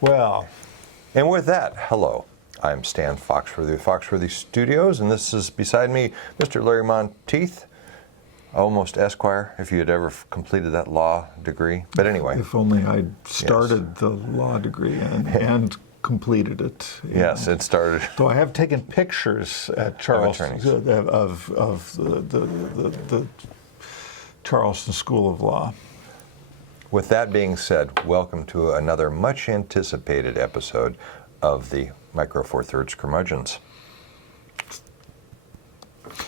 Well, And with that, hello. I'm Stan Foxworthy with Foxworthy Studios, and this is beside me, Mr. Larry Monteith, almost Esquire, if you had ever completed that law degree. But anyway. if only I'd started the law degree and completed it. Yes, it started. So I have taken pictures at Charleston of the Charleston School of Law. With that being said, welcome to another much anticipated episode of the Micro Four Thirds Curmudgeons.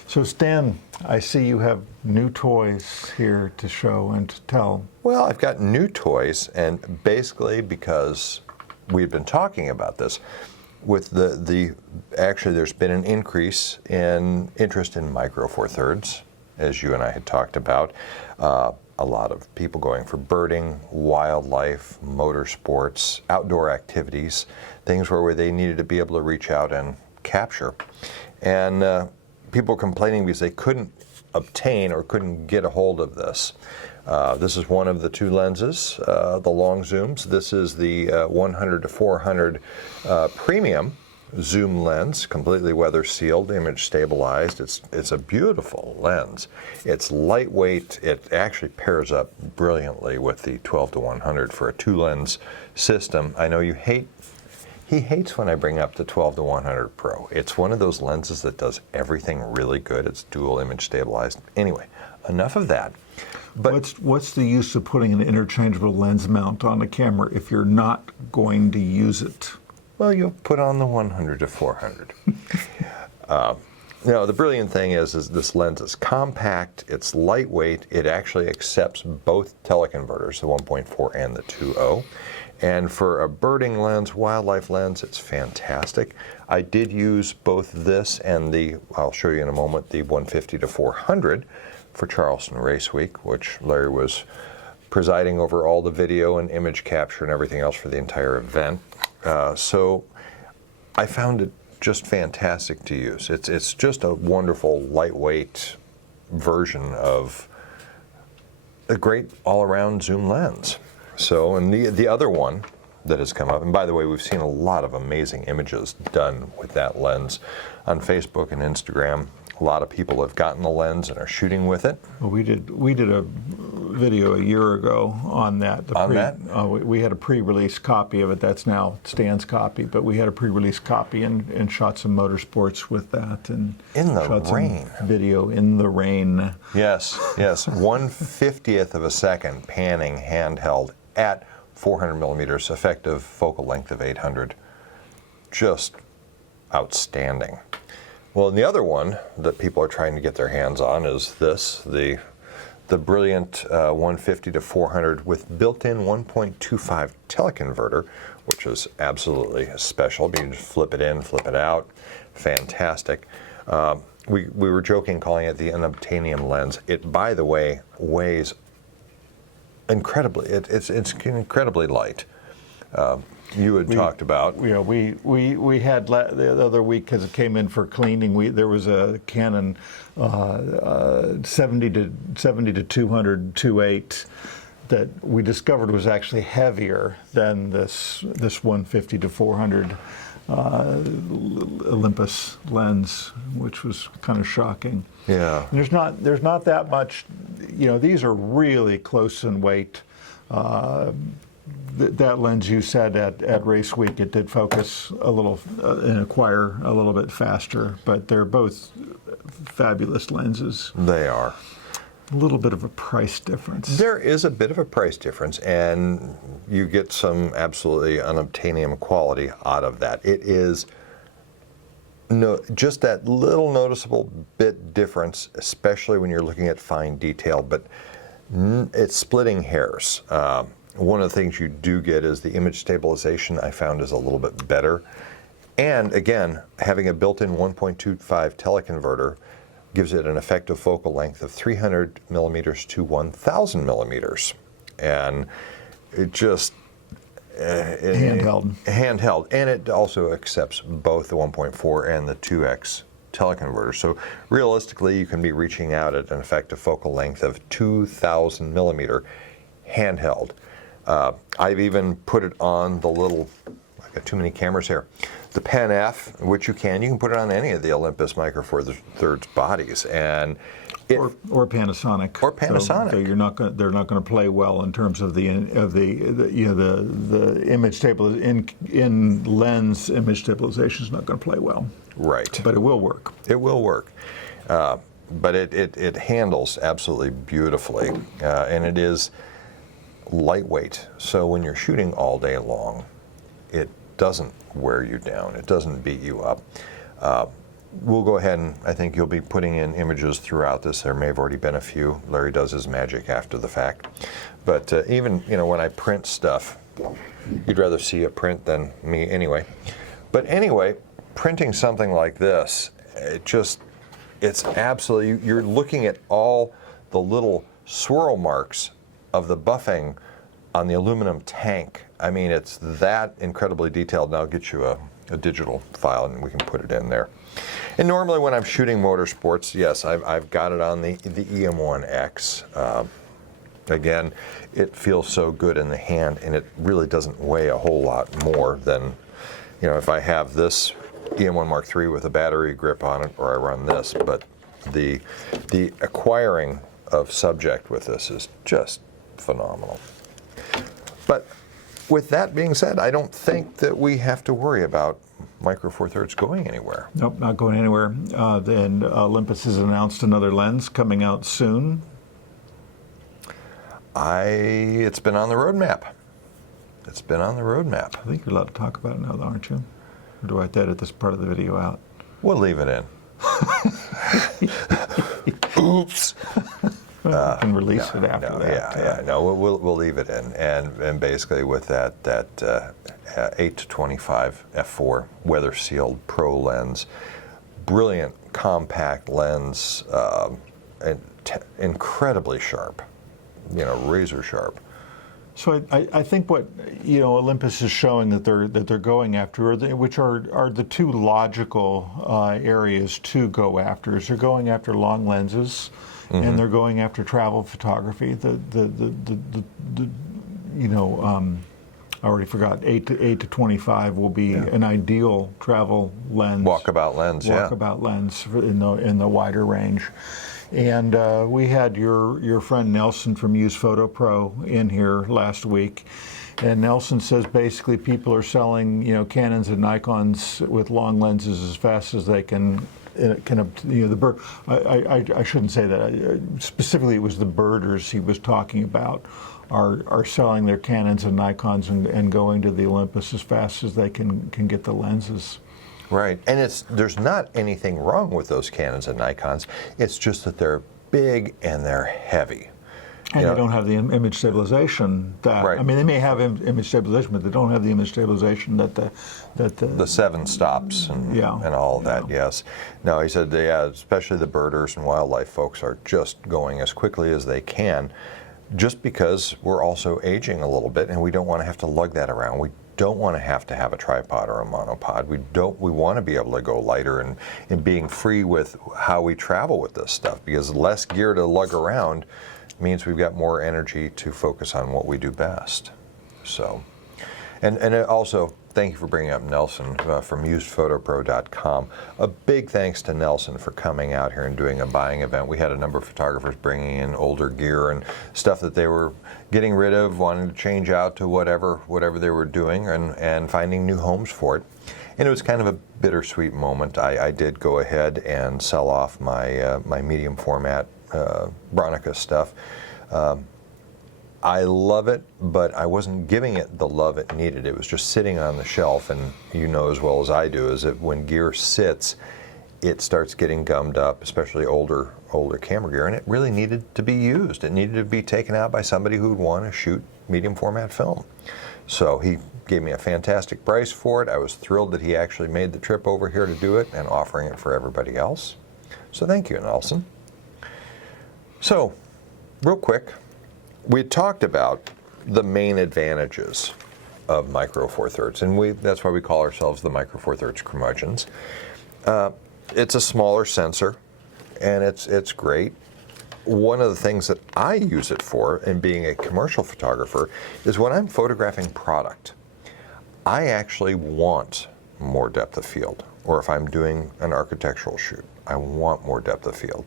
So Stan, I see you have new toys here to show and to tell. Well, I've got new toys, and basically because we've been talking about this, with actually there's been an increase in interest in Micro Four Thirds, as you and I had talked about. A lot of people going for birding, wildlife, motorsports, outdoor activities, things where they needed to be able to reach out and capture. And people complaining because they couldn't obtain or couldn't get a hold of this. This is one of the two lenses, the long zooms. This is the 100 to 400 premium zoom lens, completely weather sealed, image stabilized. It's a beautiful lens. It's lightweight. It actually pairs up brilliantly with the 12 to 100 for a two lens system. I know he hates when I bring up the 12 to 100 Pro. It's one of those lenses that does everything really good. It's dual image stabilized. Anyway, enough of that. But What's the use of putting an interchangeable lens mount on a camera if you're not going to use it? well, you'll put on the 100 to 400. The brilliant thing is this lens is compact, it's lightweight, it actually accepts both teleconverters, the 1.4 and the 2.0. And for a birding lens, wildlife lens, it's fantastic. I did use both this and I'll show you in a moment, the 150 to 400 for Charleston Race Week, which Larry was presiding over all the video and image capture and everything else for the entire event. So I found it just fantastic to use. It's just a wonderful, lightweight version of a great all-around zoom lens. So, and the other one that has come up, and by the way, we've seen a lot of amazing images done with that lens on Facebook and Instagram. A lot of people have gotten the lens and are shooting with it. Well, we did a video a year ago on that. We had a pre-release copy of it. That's now Stan's copy, but we had a pre-release copy and shot some motorsports with that and in the shot rain. Some video in the rain. Yes. 1/50th of a second panning handheld at 400 millimeters, effective focal length of 800. Just outstanding. Well, and the other one that people are trying to get their hands on is this, the brilliant 150 to 400 with built-in 1.25 teleconverter, which is absolutely special. You can just flip it in, flip it out. Fantastic. We were joking calling it the unobtainium lens. It, by the way, weighs incredibly. It's incredibly light. You had talked about. Yeah, we had the other week, because it came in for cleaning. There was a Canon 70 to 200 2.8 that we discovered was actually heavier than this 150 to 400 Olympus lens, which was kind of shocking. Yeah. And there's not that much. These are really close in weight. That lens you said at Race Week, it did focus a little and acquire a little bit faster, but they're both fabulous lenses. They are. A little bit of a price difference. There is a bit of a price difference, and you get some absolutely unobtainium quality out of that. It is just that little noticeable bit difference, especially when you're looking at fine detail, but it's splitting hairs. One of the things you do get is the image stabilization I found is a little bit better. And again, having a built-in 1.25 teleconverter gives it an effective focal length of 300 millimeters to 1,000 millimeters. And it just... Handheld. And it also accepts both the 1.4 and the 2X teleconverter. So realistically, you can be reaching out at an effective focal length of 2,000 millimeter handheld. I've even put it on the little, I've got too many cameras here, the Pen F, which you can put it on any of the Olympus Micro Four Thirds bodies, and or Panasonic. Or Panasonic. So they're not going to play well in terms of the image stabilization in lens image stabilization is not going to play well. Right. But it will work. It will work. But it handles absolutely beautifully, and it is lightweight. So when you're shooting all day long, it doesn't wear you down. It doesn't beat you up. We'll go ahead and I think you'll be putting in images throughout this. There may have already been a few. Larry does his magic after the fact. But even when I print stuff, you'd rather see a print than me anyway. But anyway, printing something like this, it's absolutely, you're looking at all the little swirl marks of the buffing on the aluminum tank. I mean, it's that incredibly detailed. Now I'll get you a digital file and we can put it in there. And normally when I'm shooting motorsports, yes, I've got it on the EM1X. Again, it feels so good in the hand, and it really doesn't weigh a whole lot more than, if I have this EM1 Mark III with a battery grip on it, or I run this. But the acquiring of subject with this is just phenomenal. But with that being said, I don't think that we have to worry about Micro Four Thirds going anywhere. Nope, not going anywhere. Then Olympus has announced another lens coming out soon. It's been on the roadmap. It's been on the roadmap. I think you're allowed to talk about it now, though, aren't you? Or do I edit this part of the video out? We'll leave it in. Oops. You can release it after that. No, we'll leave it in, and basically with that 8-25 f4 weather sealed pro lens, brilliant compact lens, and incredibly sharp, razor sharp. So I think what Olympus is showing that they're going after, which are the two logical areas to go after, is they're going after long lenses, and they're going after travel photography. I already forgot 8 to 25 will be an ideal travel lens. Walkabout lens, Walkabout lens in the wider range. And we had your friend Nelson from Use Photo Pro in here last week, and Nelson says basically people are selling Canons and Nikons with long lenses as fast as they can. I shouldn't say that. Specifically, it was the birders he was talking about are selling their Canons and Nikons and going to the Olympus as fast as they can get the lenses. Right, and there's not anything wrong with those Canons and Nikons. It's just that they're big and they're heavy. And they don't have the image stabilization that, right. I mean, they may have image stabilization, but they don't have the image stabilization that the 7 stops and all of that, yes. No, he said, especially the birders and wildlife folks are just going as quickly as they can, just because we're also aging a little bit and we don't want to have to lug that around. We don't want to have a tripod or a monopod. We want to be able to go lighter and being free with how we travel with this stuff, because less gear to lug around means we've got more energy to focus on what we do best. So, and also, thank you for bringing up Nelson from usedphotopro.com. A big thanks to Nelson for coming out here and doing a buying event. We had a number of photographers bringing in older gear and stuff that they were getting rid of, wanting to change out to whatever they were doing, and finding new homes for it. And it was kind of a bittersweet moment. I did go ahead and sell off my medium format Bronica stuff. I love it, but I wasn't giving it the love it needed. It was just sitting on the shelf, and you know as well as I do, is that when gear sits, it starts getting gummed up, especially older camera gear, and it really needed to be used. It needed to be taken out by somebody who would want to shoot medium format film. So he gave me a fantastic price for it. I was thrilled that he actually made the trip over here to do it and offering it for everybody else. So thank you, Nelson. So, real quick, we talked about the main advantages of Micro Four Thirds, and that's why we call ourselves the Micro Four Thirds Curmudgeons. It's a smaller sensor, and it's great. one of the things that I use it for, in being a commercial photographer, is when I'm photographing product, I actually want more depth of field. Or if I'm doing an architectural shoot, I want more depth of field.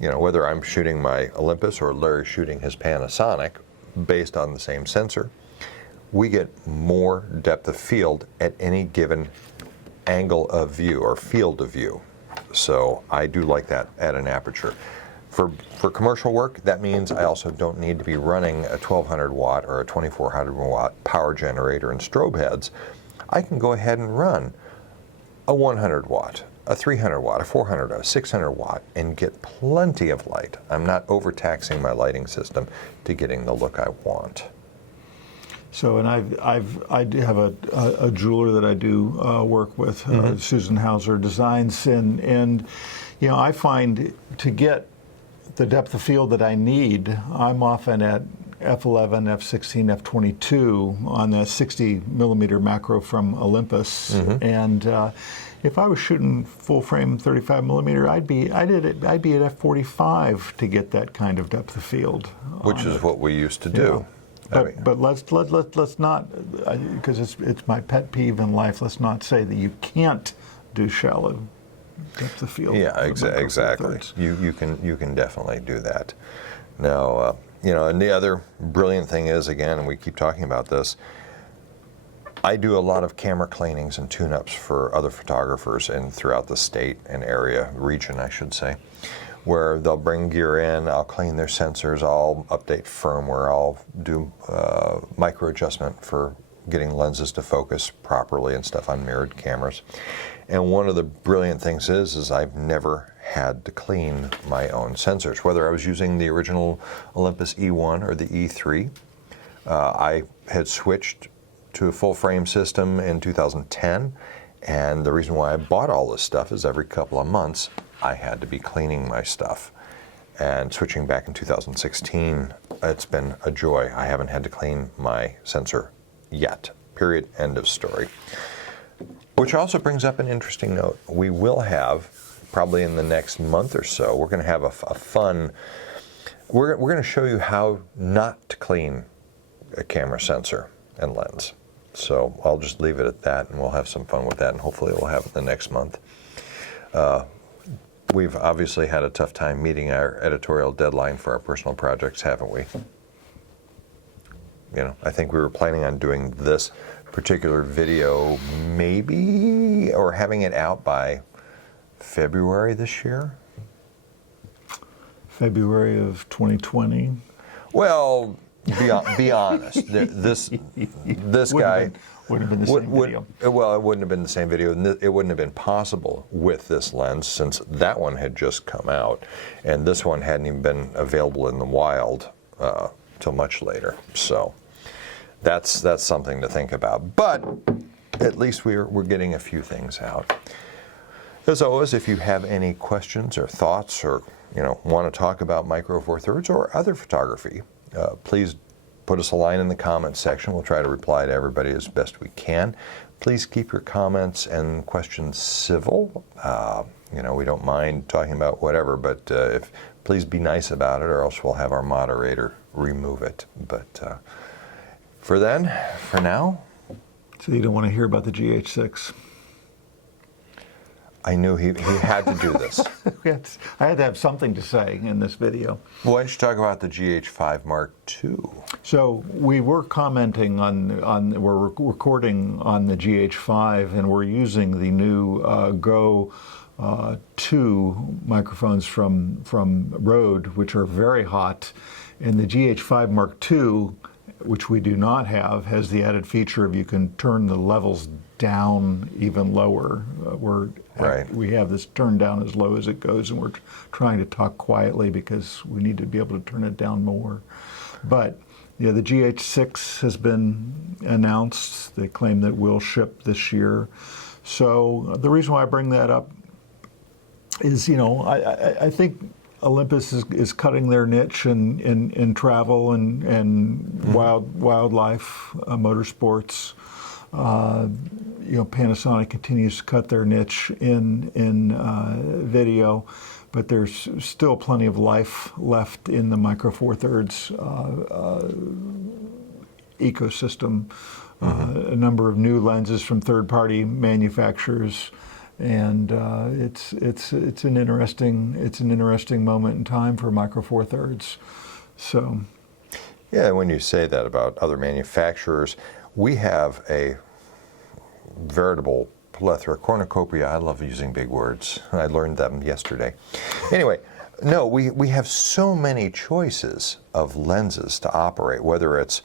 You know, whether I'm shooting my Olympus or Larry's shooting his Panasonic, based on the same sensor, we get more depth of field at any given angle of view or field of view. So I do like that at an aperture. For commercial work, that means I also don't need to be running a 1200 watt or a 2400 watt power generator and strobe heads. I can go ahead and run a 100 watt, a 300 watt, a 400, a 600 watt, and get plenty of light. I'm not overtaxing my lighting system to getting the look I want. So, and I do have a jeweler that I do work with, Susan Hauser Designs, and you know, I find to get the depth of field that I need, I'm often at f11, f16, f22 on the 60 millimeter macro from Olympus, and if I was shooting full frame 35 millimeter, I'd be at f45 to get that kind of depth of field. Which is what we used to do. Yeah. But let's not, because it's my pet peeve in life. Let's not say that you can't do shallow depth of field. Yeah, exactly. You can definitely do that. Now, you know, and the other brilliant thing is, again, and we keep talking about this, I do a lot of camera cleanings and tune-ups for other photographers and throughout the state and area, region, I should say, where they'll bring gear in, I'll clean their sensors, I'll update firmware, I'll do micro adjustment for getting lenses to focus properly and stuff on mirrored cameras. And one of the brilliant things is I've never had to clean my own sensors, whether I was using the original Olympus E1 or the E3. I had switched to a full frame system in 2010, and the reason why I bought all this stuff is every couple of months I had to be cleaning my stuff. And switching back in 2016, it's been a joy. I haven't had to clean my sensor yet. Period. End of story. Which also brings up an interesting note. We will have, probably in the next month or so, we're going to have a fun, we're going to show you how not to clean a camera sensor and lens. So I'll just leave it at that, and we'll have some fun with that, and hopefully we'll have it the next month. We've obviously had a tough time meeting our editorial deadline for our personal projects, haven't we? You know, I think we were planning on doing this particular video maybe, or having it out by February this year. February of 2020. Well, be honest. This guy wouldn't have been the same video. Well, it wouldn't have been the same video, and it wouldn't have been possible with this lens, since that one had just come out, and this one hadn't even been available in the wild till much later. So that's something to think about. But at least we're getting a few things out. As always, if you have any questions or thoughts, or want to talk about Micro Four Thirds or other photography, please put us a line in the comments section. We'll try to reply to everybody as best we can. Please keep your comments and questions civil. We don't mind talking about whatever, but please be nice about it, or else we'll have our moderator remove it. But for now. So you don't want to hear about the GH6? I knew he had to do this. I had to have something to say in this video. Why don't you talk about the GH5 Mark II? So we were commenting we're recording on the GH5, and we're using the new Go 2 microphones from Rode, which are very hot. And the GH5 Mark II, which we do not have, has the added feature of you can turn the levels down even lower. We have this turned down as low as it goes, and we're trying to talk quietly because we need to be able to turn it down more. But the GH6 has been announced. They claim that will ship this year. So the reason why I bring that up is, I think Olympus is cutting their niche in travel and wildlife, motorsports. Panasonic continues to cut their niche in video, but there's still plenty of life left in the Micro Four Thirds ecosystem. A number of new lenses from third-party manufacturers, and it's an interesting moment in time for Micro Four Thirds. So, yeah, when you say that about other manufacturers, we have a veritable plethora, cornucopia. I love using big words. I learned them yesterday. Anyway, no, we have so many choices of lenses to operate, whether it's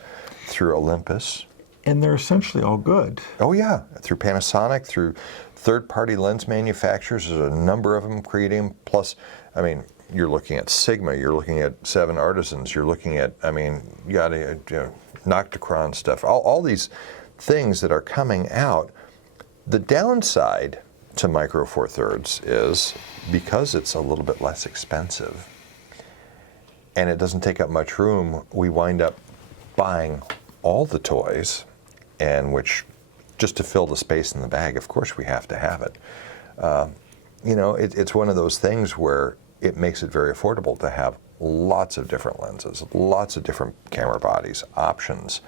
through Olympus. And they're essentially all good. Oh yeah, through Panasonic, through third-party lens manufacturers. There's a number of them creating. Plus, I mean, you're looking at Sigma, you're looking at Seven Artisans, you're looking at, I mean, you got Nocticron stuff, all these things that are coming out. The downside to Micro Four Thirds is because it's a little bit less expensive and it doesn't take up much room, we wind up buying all the toys, and which, just to fill the space in the bag, of course we have to have it. It's one of those things where it makes it very affordable to have lots of different lenses, lots of different camera bodies, options.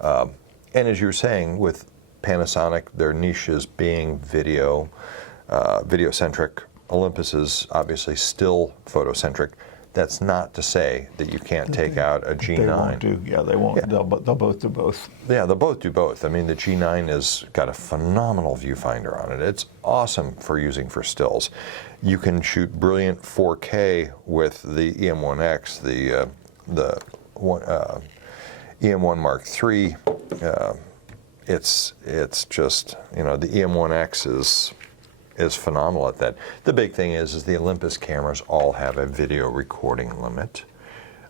And as you were saying, with Panasonic, their niche is being video-centric. Olympus is obviously still photocentric. That's not to say that you can't take out a G9. They won't do, they won't. Yeah. They'll both do both. Yeah, they'll both do both. I mean, the G9 has got a phenomenal viewfinder on it. It's awesome for using for stills. You can shoot brilliant 4K with the EM1X, the EM1 Mark III. It's just, the EM1X is phenomenal at that. The big thing is the Olympus cameras all have a video recording limit.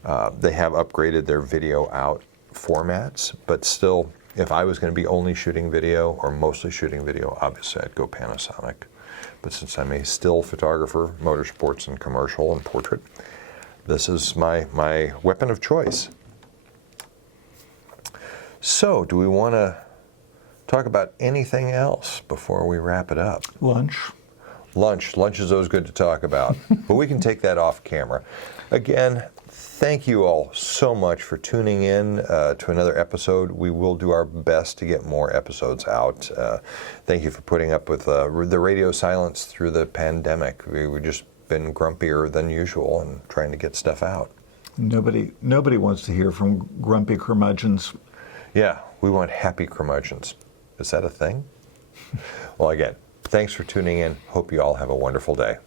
They have upgraded their video out formats, but still, if I was going to be only shooting video or mostly shooting video, obviously I'd go Panasonic. But since I'm a still photographer, motorsports and commercial and portrait, this is my weapon of choice. So, do we want to talk about anything else before we wrap it up? Lunch is always good to talk about, but we can take that off camera. Again, thank you all so much for tuning in to another episode. We will do our best to get more episodes out. Thank you for putting up with the radio silence through the pandemic. We've just been grumpier than usual and trying to get stuff out. Nobody wants to hear from grumpy curmudgeons. Yeah, we want happy curmudgeons. Is that a thing? Well, again, thanks for tuning in. Hope you all have a wonderful day.